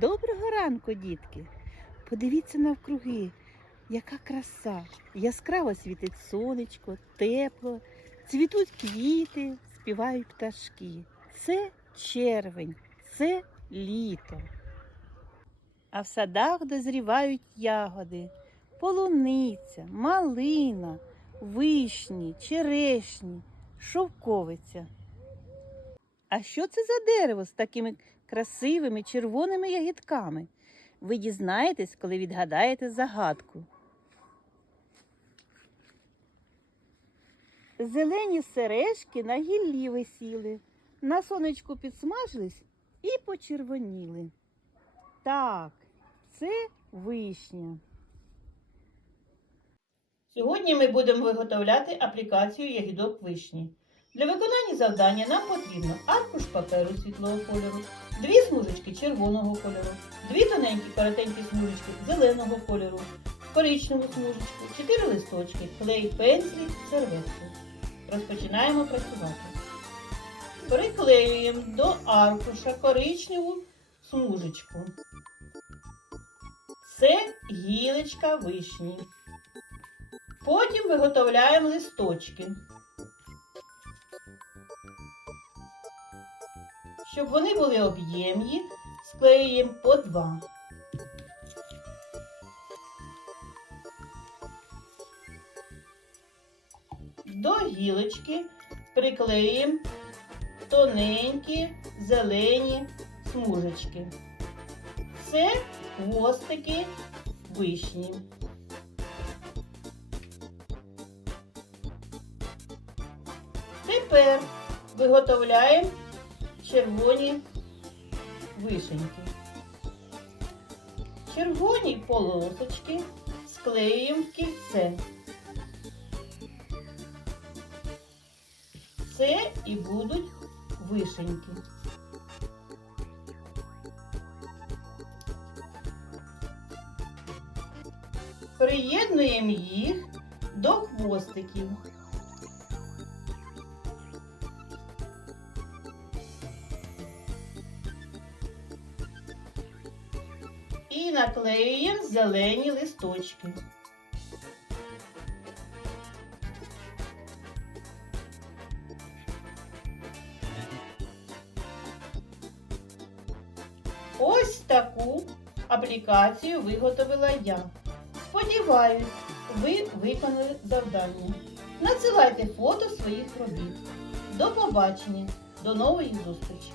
Доброго ранку, дітки! Подивіться навкруги, яка краса! Яскраво світить сонечко, тепло, цвітуть квіти, співають пташки. Це червень, це літо. А в садах дозрівають ягоди, полуниця, малина, вишні, черешні, шовковиця. А що це за дерево з такими красивими червоними ягідками? Ви дізнаєтесь, коли відгадаєте загадку. Зелені сережки на гіллі висіли, на сонечку підсмажились і почервоніли. Так, це вишня. Сьогодні ми будемо виготовляти аплікацію ягідок вишні. Для виконання завдання нам потрібно аркуш паперу світлого кольору, дві смужечки червоного кольору, дві тоненькі коротенькі смужечки зеленого кольору, коричневу смужечку, чотири листочки, клей, пензлі, серветку. Розпочинаємо працювати. Приклеюємо до аркуша коричневу смужечку. Це гілочка вишні. Потім виготовляємо листочки. Щоб вони були об'ємні, склеюємо по два. До гілочки приклеїмо тоненькі зелені смужечки. Це хвостики вишні. Тепер виготовляємо червоні вишеньки. Червоні полосочки склеюємо в кільце. Це і будуть вишеньки. Приєднуємо їх до хвостиків. І наклеюємо зелені листочки. Ось таку аплікацію виготовила я. Сподіваюсь, ви виконали завдання. Надсилайте фото своїх робіт. До побачення, до нової зустрічі!